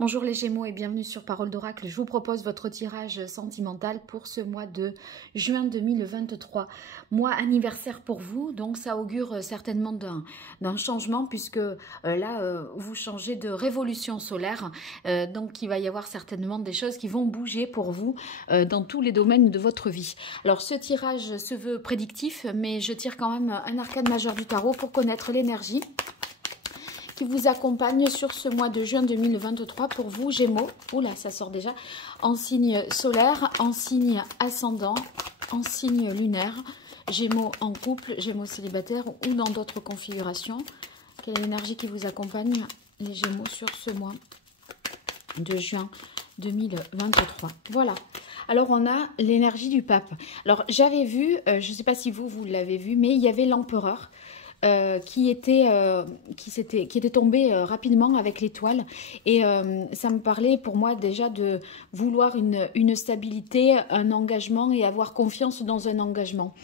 Bonjour les Gémeaux et bienvenue sur Parole d'Oracle. Je vous propose votre tirage sentimental pour ce mois de juin 2023. Mois anniversaire pour vous, donc ça augure certainement d'un changement puisque là, vous changez de révolution solaire. Donc il va y avoir certainement des choses qui vont bouger pour vous dans tous les domaines de votre vie. Alors ce tirage se veut prédictif, mais je tire quand même un arcane majeur du tarot pour connaître l'énergie qui vous accompagne sur ce mois de juin 2023 pour vous, Gémeaux. Oula, ça sort déjà. En signe solaire, en signe ascendant, en signe lunaire, Gémeaux en couple, Gémeaux célibataire ou dans d'autres configurations. Quelle est l'énergie qui vous accompagne, les Gémeaux, sur ce mois de juin 2023? Voilà. Alors, on a l'énergie du pape. Alors, j'avais vu, je ne sais pas si vous l'avez vu, mais il y avait l'empereur qui était tombé rapidement avec l'étoile. Et ça me parlait pour moi déjà de vouloir une stabilité, un engagement et avoir confiance dans un engagement.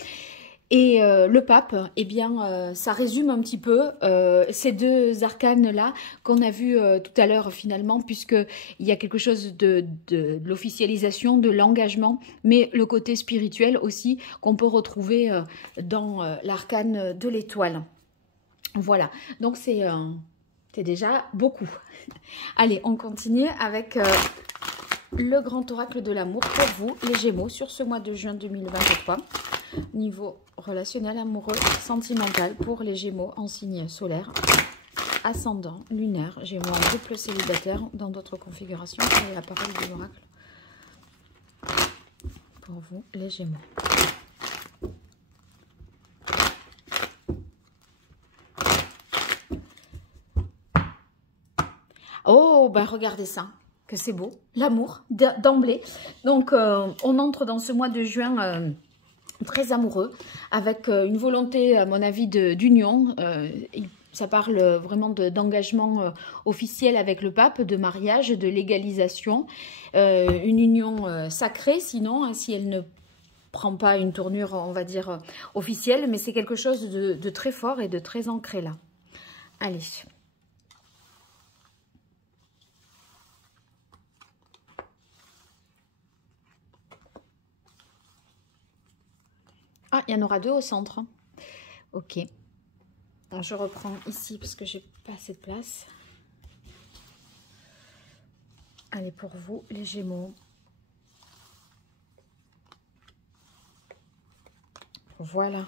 Et le pape, eh bien, ça résume un petit peu ces deux arcanes-là qu'on a vus tout à l'heure finalement, puisqu'il y a quelque chose de l'officialisation, de l'engagement, mais le côté spirituel aussi qu'on peut retrouver dans l'arcane de l'étoile. Voilà, donc c'est déjà beaucoup. Allez, on continue avec le grand oracle de l'amour pour vous, les Gémeaux, sur ce mois de juin 2023. Niveau relationnel, amoureux, sentimental pour les Gémeaux en signe solaire, ascendant, lunaire, Gémeaux en couple célibataire, dans d'autres configurations. Quelle est la parole de l'oracle pour vous, les Gémeaux? Oh, ben regardez ça, que c'est beau, l'amour d'emblée. Donc, on entre dans ce mois de juin très amoureux, avec une volonté, à mon avis, d'union. Ça parle vraiment d'engagement officiel avec le pape, de mariage, de légalisation. Une union sacrée, sinon, hein, si elle ne prend pas une tournure, on va dire, officielle. Mais c'est quelque chose de très fort et de très ancré là. Allez. Ah, il y en aura deux au centre. Ok. Alors, je reprends ici parce que j'ai pas assez de place. Allez, pour vous, les Gémeaux. Voilà.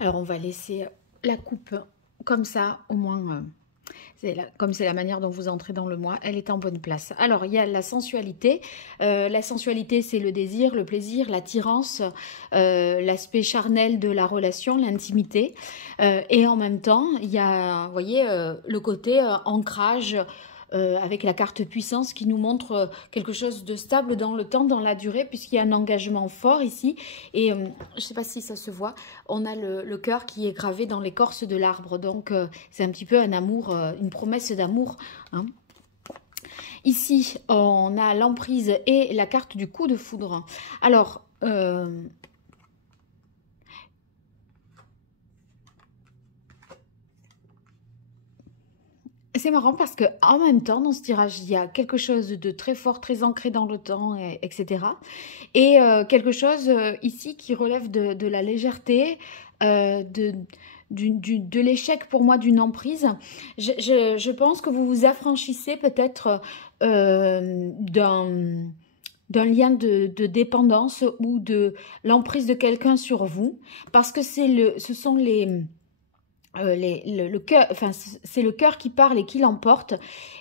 Alors, on va laisser la coupe comme ça, au moins... comme c'est la manière dont vous entrez dans le mois, elle est en bonne place. Alors, il y a la sensualité. La sensualité, c'est le désir, le plaisir, l'attirance, l'aspect charnel de la relation, l'intimité. Et en même temps, il y a, vous voyez, le côté ancrage avec la carte puissance qui nous montre quelque chose de stable dans le temps, dans la durée, puisqu'il y a un engagement fort ici. Et je ne sais pas si ça se voit, on a le cœur qui est gravé dans l'écorce de l'arbre. Donc, c'est un petit peu un amour, une promesse d'amour, hein. Ici, on a l'emprise et la carte du coup de foudre. Alors, c'est marrant parce que en même temps, dans ce tirage, il y a quelque chose de très fort, très ancré dans le temps, etc. Et quelque chose ici qui relève de la légèreté, de l'échec pour moi d'une emprise. Je pense que vous vous affranchissez peut-être d'un lien de dépendance ou de l'emprise de quelqu'un sur vous, parce que ce sont le cœur, enfin c'est le cœur qui parle et qui l'emporte,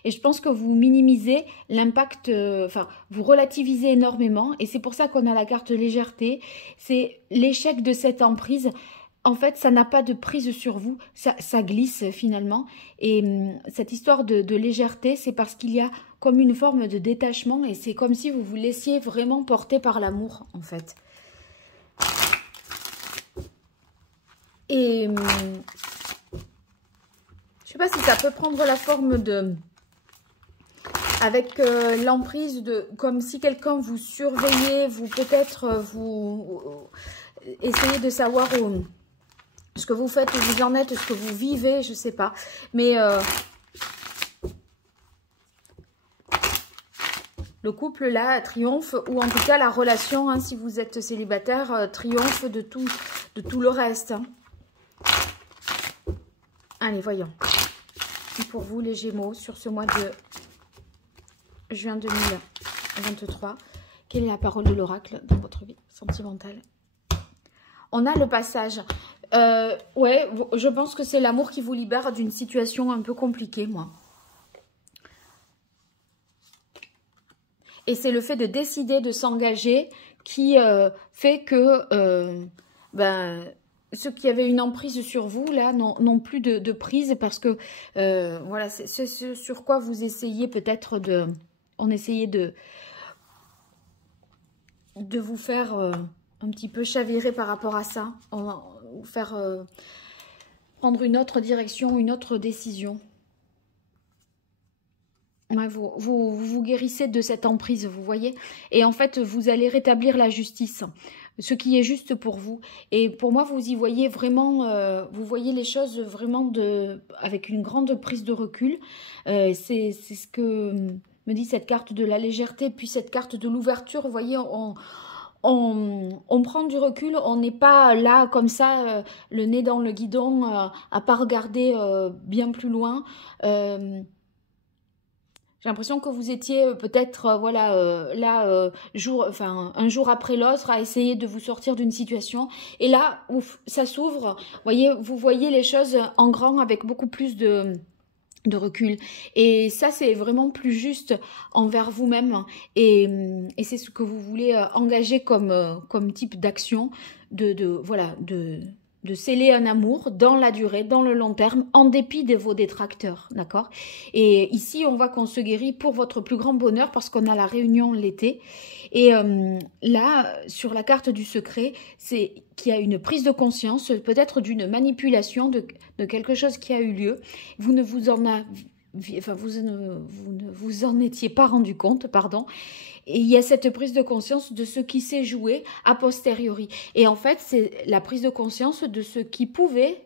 et je pense que vous minimisez l'impact, enfin vous relativisez énormément, et c'est pour ça qu'on a la carte légèreté. C'est l'échec de cette emprise. En fait, ça n'a pas de prise sur vous, ça glisse finalement, et cette histoire de légèreté, c'est parce qu'il y a comme une forme de détachement, et c'est comme si vous vous laissiez vraiment porter par l'amour en fait. Et je sais pas si ça peut prendre la forme de... avec l'emprise de... comme si quelqu'un vous surveillait, vous peut-être vous essayez de savoir ce que vous faites, où vous en êtes, ce que vous vivez, je sais pas. Mais Le couple, là, triomphe, ou en tout cas, la relation, hein, si vous êtes célibataire, triomphe de tout le reste. Hein. Allez, voyons. Et pour vous, les Gémeaux, sur ce mois de juin 2023, quelle est la parole de l'oracle dans votre vie sentimentale? On a le passage. Ouais, je pense que c'est l'amour qui vous libère d'une situation un peu compliquée, moi. Et c'est le fait de décider de s'engager qui fait que ceux qui avaient une emprise sur vous, là, n'ont plus de prise parce que, voilà, c'est ce sur quoi vous essayez peut-être de... On essayait de vous faire un petit peu chavirer par rapport à ça. On va vous faire prendre une autre direction, une autre décision. Ouais, vous guérissez de cette emprise, vous voyez. Et en fait, vous allez rétablir la justice, ce qui est juste pour vous. Et pour moi, vous y voyez vraiment, vous voyez les choses vraiment avec une grande prise de recul. C'est ce que me dit cette carte de la légèreté, puis cette carte de l'ouverture. Vous voyez, on prend du recul, on n'est pas là comme ça, le nez dans le guidon, à pas regarder bien plus loin. J'ai l'impression que vous étiez peut-être voilà là un jour après l'autre à essayer de vous sortir d'une situation et là ouf, ça s'ouvre. Vous voyez les choses en grand avec beaucoup plus de recul et ça c'est vraiment plus juste envers vous-même et c'est ce que vous voulez engager comme type d'action de sceller un amour dans la durée, dans le long terme, en dépit de vos détracteurs, d'accord? Et ici, on voit qu'on se guérit pour votre plus grand bonheur parce qu'on a la réunion l'été. Et là, sur la carte du secret, c'est qu'il y a une prise de conscience, peut-être d'une manipulation de quelque chose qui a eu lieu. Vous ne vous en étiez pas rendu compte, pardon. Et il y a cette prise de conscience de ce qui s'est joué a posteriori. Et en fait, c'est la prise de conscience de ce qui pouvait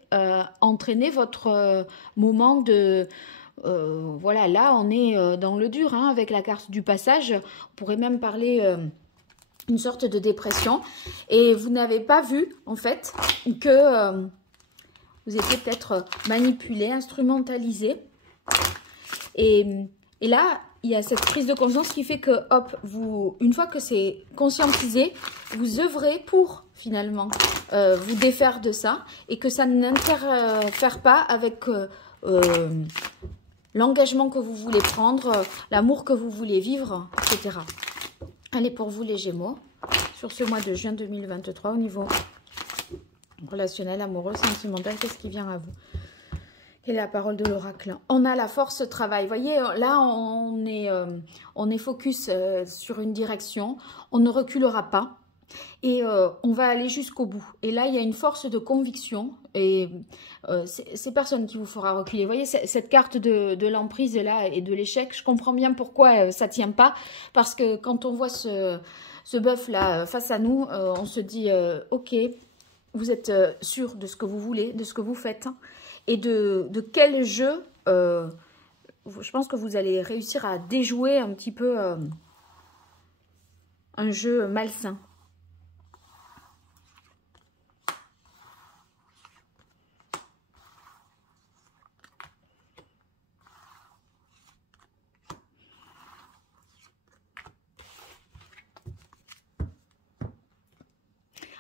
entraîner votre moment de... voilà, là, on est dans le dur, hein, avec la carte du passage. On pourrait même parler une sorte de dépression. Et vous n'avez pas vu, en fait, que vous étiez peut-être manipulé, instrumentalisé. Et là... il y a cette prise de conscience qui fait que, hop, une fois que c'est conscientisé, vous œuvrez pour, finalement, vous défaire de ça et que ça n'interfère pas avec l'engagement que vous voulez prendre, l'amour que vous voulez vivre, etc. Allez, pour vous, les Gémeaux, sur ce mois de juin 2023, au niveau relationnel, amoureux, sentimental, qu'est-ce qui vient à vous ? Quelle est la parole de l'oracle? On a la force travail. Vous voyez, là, on est focus sur une direction. On ne reculera pas. Et on va aller jusqu'au bout. Et là, il y a une force de conviction. Et c'est personne qui vous fera reculer. Vous voyez, cette carte de l'emprise là et de l'échec, je comprends bien pourquoi ça ne tient pas. Parce que quand on voit ce bœuf là face à nous, on se dit, ok, vous êtes sûr de ce que vous voulez, de ce que vous faites. Et de quel jeu, je pense que vous allez réussir à déjouer un petit peu un jeu malsain.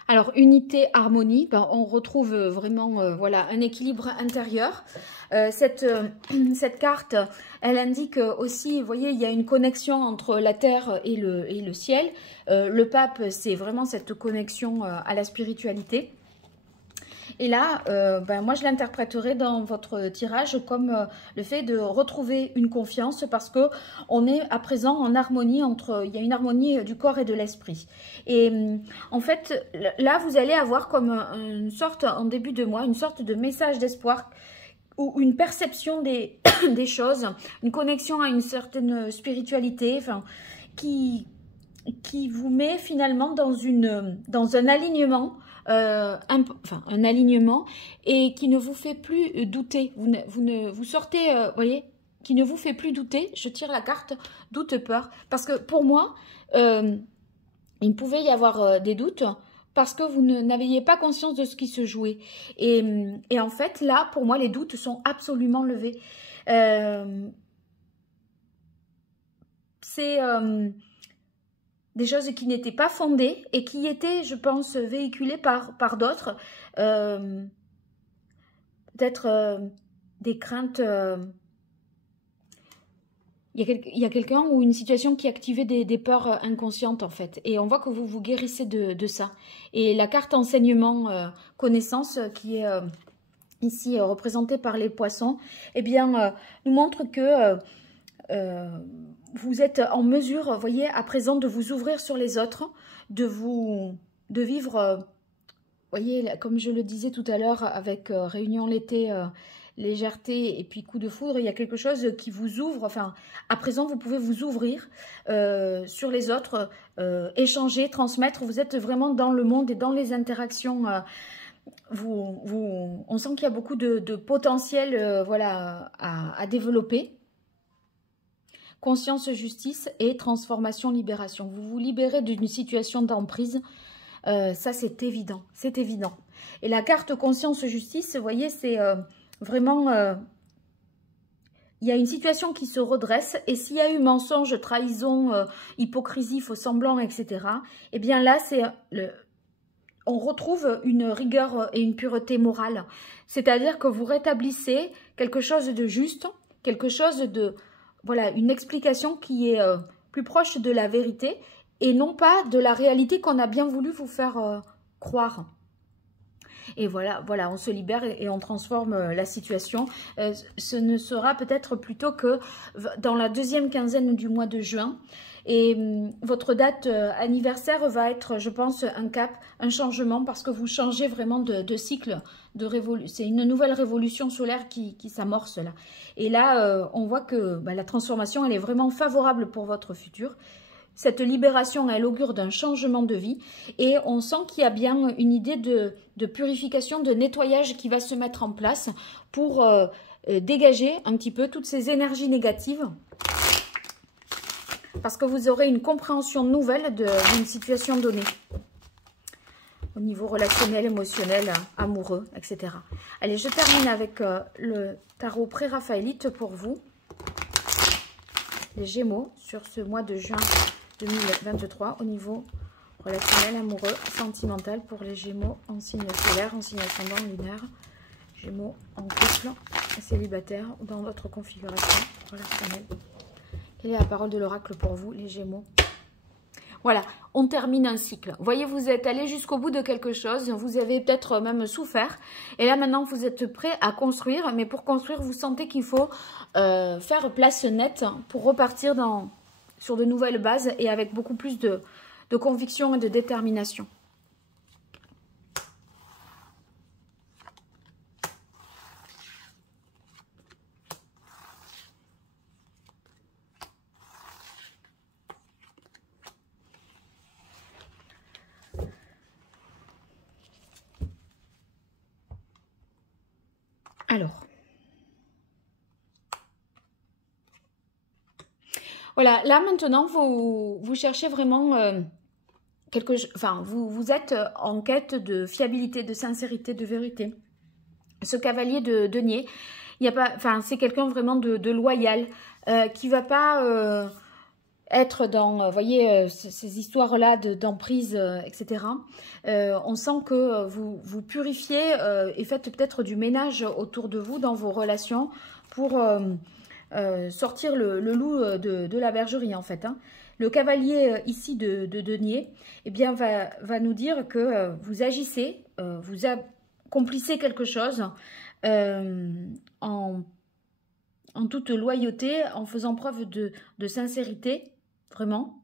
Alors, unité, harmonie, ben, on retrouve vraiment voilà, un équilibre intérieur. Cette carte, elle indique aussi, vous voyez, il y a une connexion entre la terre et le ciel. Le pape, c'est vraiment cette connexion à la spiritualité. Et là, ben, moi, je l'interpréterai dans votre tirage comme le fait de retrouver une confiance parce que on est à présent en harmonie il y a une harmonie du corps et de l'esprit. Et en fait, là, vous allez avoir comme une sorte, en début de mois, une sorte de message d'espoir ou une perception des choses, une connexion à une certaine spiritualité, enfin, qui vous met finalement dans un alignement, un alignement et qui ne vous fait plus douter. Vous sortez, voyez, qui ne vous fait plus douter. Je tire la carte doute peur. Parce que pour moi, il pouvait y avoir des doutes parce que vous n'aviez pas conscience de ce qui se jouait. Et en fait, là, pour moi, les doutes sont absolument levés. C'est des choses qui n'étaient pas fondées et qui étaient, je pense, véhiculées par d'autres. Peut-être des craintes... Il y a quelqu'un ou une situation qui activait des peurs inconscientes, en fait. Et on voit que vous vous guérissez de ça. Et la carte enseignement connaissance, qui est ici représentée par les poissons, eh bien, nous montre que vous êtes en mesure, vous voyez, à présent, de vous ouvrir sur les autres, de vivre, vous voyez, comme je le disais tout à l'heure, avec Réunion l'été, légèreté et puis coup de foudre, il y a quelque chose qui vous ouvre. Enfin, à présent, vous pouvez vous ouvrir sur les autres, échanger, transmettre. Vous êtes vraiment dans le monde et dans les interactions. On sent qu'il y a beaucoup de potentiel voilà, à développer. Conscience, justice et transformation, libération. Vous vous libérez d'une situation d'emprise. Ça, c'est évident. C'est évident. Et la carte conscience, justice, vous voyez, c'est... vraiment, il y a une situation qui se redresse et s'il y a eu mensonge, trahison, hypocrisie, faux semblant, etc., eh bien là, on retrouve une rigueur et une pureté morale. C'est-à-dire que vous rétablissez quelque chose de juste, quelque chose de, voilà, une explication qui est plus proche de la vérité et non pas de la réalité qu'on a bien voulu vous faire croire. Et voilà, on se libère et on transforme la situation. Ce ne sera peut-être plutôt que dans la deuxième quinzaine du mois de juin. Et votre date anniversaire va être, je pense, un cap, un changement, parce que vous changez vraiment de cycle, de révolution. C'est une nouvelle révolution solaire qui s'amorce là. Et là, on voit que la transformation, elle est vraiment favorable pour votre futur. Cette libération, elle augure d'un changement de vie et on sent qu'il y a bien une idée de purification, de nettoyage qui va se mettre en place pour dégager un petit peu toutes ces énergies négatives, parce que vous aurez une compréhension nouvelle d'une situation donnée au niveau relationnel, émotionnel, amoureux, etc. Allez, je termine avec le tarot pré-raphaélite pour vous, les Gémeaux, sur ce mois de juin 2023 au niveau relationnel, amoureux, sentimental pour les Gémeaux en signe solaire, en signe ascendant, lunaire, Gémeaux en couple, célibataire ou dans votre configuration relationnelle. Quelle est la parole de l'oracle pour vous, les Gémeaux? Voilà, on termine un cycle. Vous voyez, vous êtes allé jusqu'au bout de quelque chose, vous avez peut-être même souffert. Et là, maintenant, vous êtes prêt à construire. Mais pour construire, vous sentez qu'il faut faire place nette pour repartir sur de nouvelles bases et avec beaucoup plus de conviction et de détermination. Alors, voilà, là maintenant, vous cherchez vraiment quelque chose, enfin, vous êtes en quête de fiabilité, de sincérité, de vérité. Ce cavalier de denier, il y a pas, enfin, c'est quelqu'un vraiment de loyal, qui va pas être dans, vous voyez, ces histoires-là d'emprise, etc. On sent que vous purifiez et faites peut-être du ménage autour de vous dans vos relations pour sortir le loup de la bergerie, en fait. Hein. Le cavalier ici de denier, eh bien, va nous dire que vous agissez, vous accomplissez quelque chose en toute loyauté, en faisant preuve de sincérité, vraiment.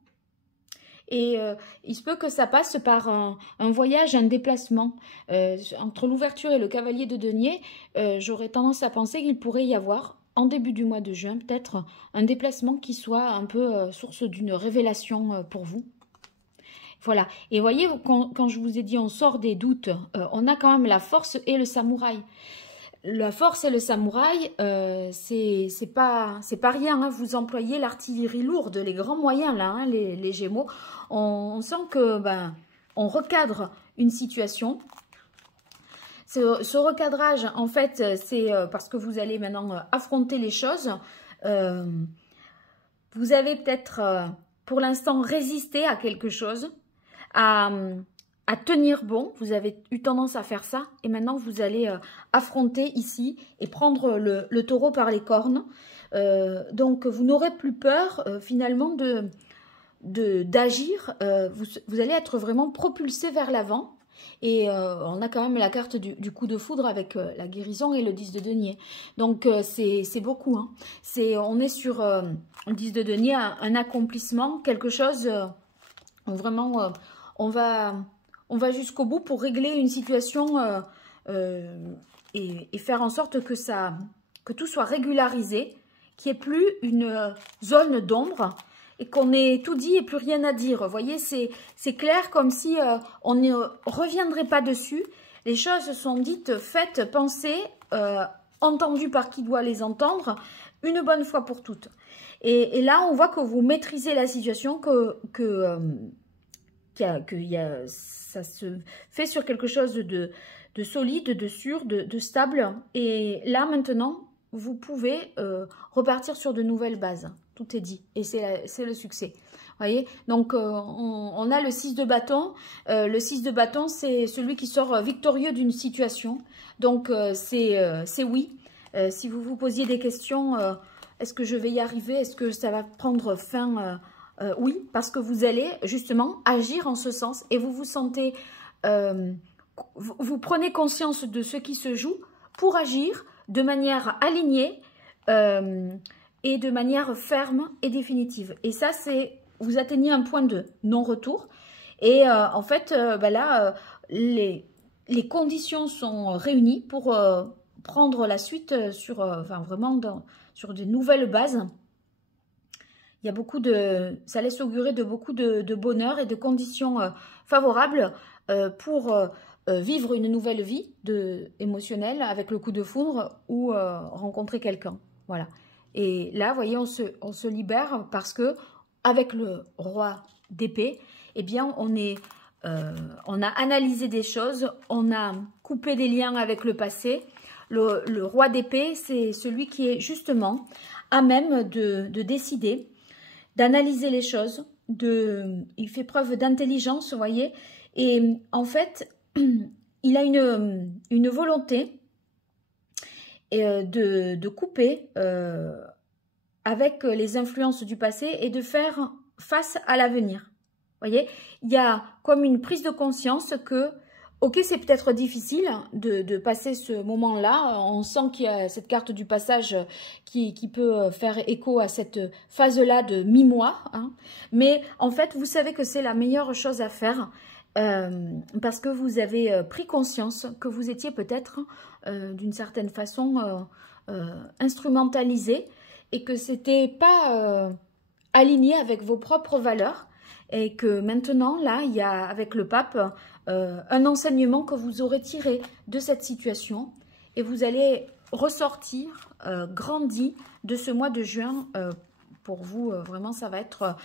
Et il se peut que ça passe par un voyage, un déplacement. Entre l'ouverture et le cavalier de denier, j'aurais tendance à penser qu'il pourrait y avoir, en début du mois de juin, peut-être un déplacement qui soit un peu source d'une révélation pour vous. Voilà. Et vous voyez, quand je vous ai dit on sort des doutes, on a quand même la force et le samouraï. la force et le samouraï, c'est pas rien. Hein. Vous employez l'artillerie lourde, les grands moyens là, hein, les Gémeaux. On sent que on recadre une situation. Ce recadrage, en fait, c'est parce que vous allez maintenant affronter les choses. Vous avez peut-être, pour l'instant, résisté à quelque chose, à tenir bon. Vous avez eu tendance à faire ça. Et maintenant, vous allez affronter ici et prendre le taureau par les cornes. Donc, vous n'aurez plus peur, finalement, d'agir. Vous allez être vraiment propulsé vers l'avant. Et on a quand même la carte du coup de foudre avec la guérison et le 10 de denier. Donc c'est beaucoup. Hein. On est sur un 10 de denier, un accomplissement, quelque chose, vraiment, on va jusqu'au bout pour régler une situation et faire en sorte que tout soit régularisé, qu'il n'y ait plus une zone d'ombre. Et qu'on ait tout dit et plus rien à dire. Vous voyez, c'est clair comme si on ne reviendrait pas dessus. Les choses sont dites, faites, pensées, entendues par qui doit les entendre, une bonne fois pour toutes. Et là, on voit que vous maîtrisez la situation, ça se fait sur quelque chose de solide, de sûr, de stable. Et là, maintenant, vous pouvez repartir sur de nouvelles bases. Tout est dit et c'est le succès. Voyez, donc on a le 6 de bâton. Le 6 de bâton, c'est celui qui sort victorieux d'une situation. Donc c'est oui. Si vous vous posiez des questions, est-ce que je vais y arriver? Est-ce que ça va prendre fin? Oui, parce que vous allez justement agir en ce sens et vous vous sentez, vous prenez conscience de ce qui se joue pour agir de manière alignée et de manière ferme et définitive. Et ça, c'est, vous atteignez un point de non-retour. Et en fait, là, les conditions sont réunies pour prendre la suite sur, vraiment sur de nouvelles bases. Il y a beaucoup de, ça laisse augurer de beaucoup de bonheur et de conditions favorables pour vivre une nouvelle vie émotionnelle avec le coup de foudre ou rencontrer quelqu'un. Voilà. Et là, vous voyez, on se libère parce que avec le roi d'épée, eh bien, on a analysé des choses, on a coupé des liens avec le passé. Le roi d'épée, c'est celui qui est justement à même de décider, d'analyser les choses, il fait preuve d'intelligence, vous voyez. Et en fait, il a une volonté de couper avec les influences du passé et de faire face à l'avenir. Vous voyez, il y a comme une prise de conscience que, ok, c'est peut-être difficile de passer ce moment-là. On sent qu'il y a cette carte du passage qui peut faire écho à cette phase-là de mi-mois. Hein. Mais en fait, vous savez que c'est la meilleure chose à faire parce que vous avez pris conscience que vous étiez peut-être d'une certaine façon instrumentalisé et que c'était pas aligné avec vos propres valeurs et que maintenant, là, il y a avec le pape un enseignement que vous aurez tiré de cette situation et vous allez ressortir grandi de ce mois de juin. Pour vous, vraiment, ça va être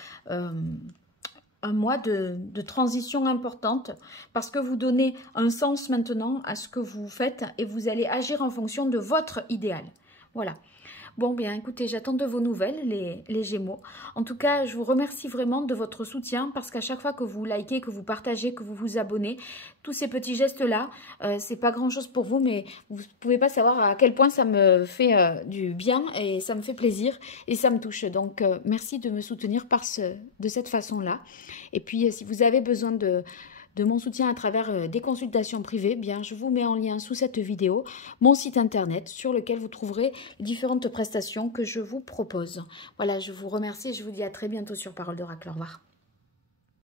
un mois de transition importante parce que vous donnez un sens maintenant à ce que vous faites et vous allez agir en fonction de votre idéal. Voilà. Bon, bien, écoutez, j'attends de vos nouvelles, les Gémeaux. En tout cas, je vous remercie vraiment de votre soutien parce qu'à chaque fois que vous likez, que vous partagez, que vous vous abonnez, tous ces petits gestes-là, c'est pas grand-chose pour vous, mais vous ne pouvez pas savoir à quel point ça me fait du bien et ça me fait plaisir et ça me touche. Donc, merci de me soutenir de cette façon-là. Et puis, si vous avez besoin de mon soutien à travers des consultations privées, bien, je vous mets en lien sous cette vidéo mon site internet sur lequel vous trouverez les différentes prestations que je vous propose. Voilà, je vous remercie et je vous dis à très bientôt sur Parole d'Oracle. Au revoir.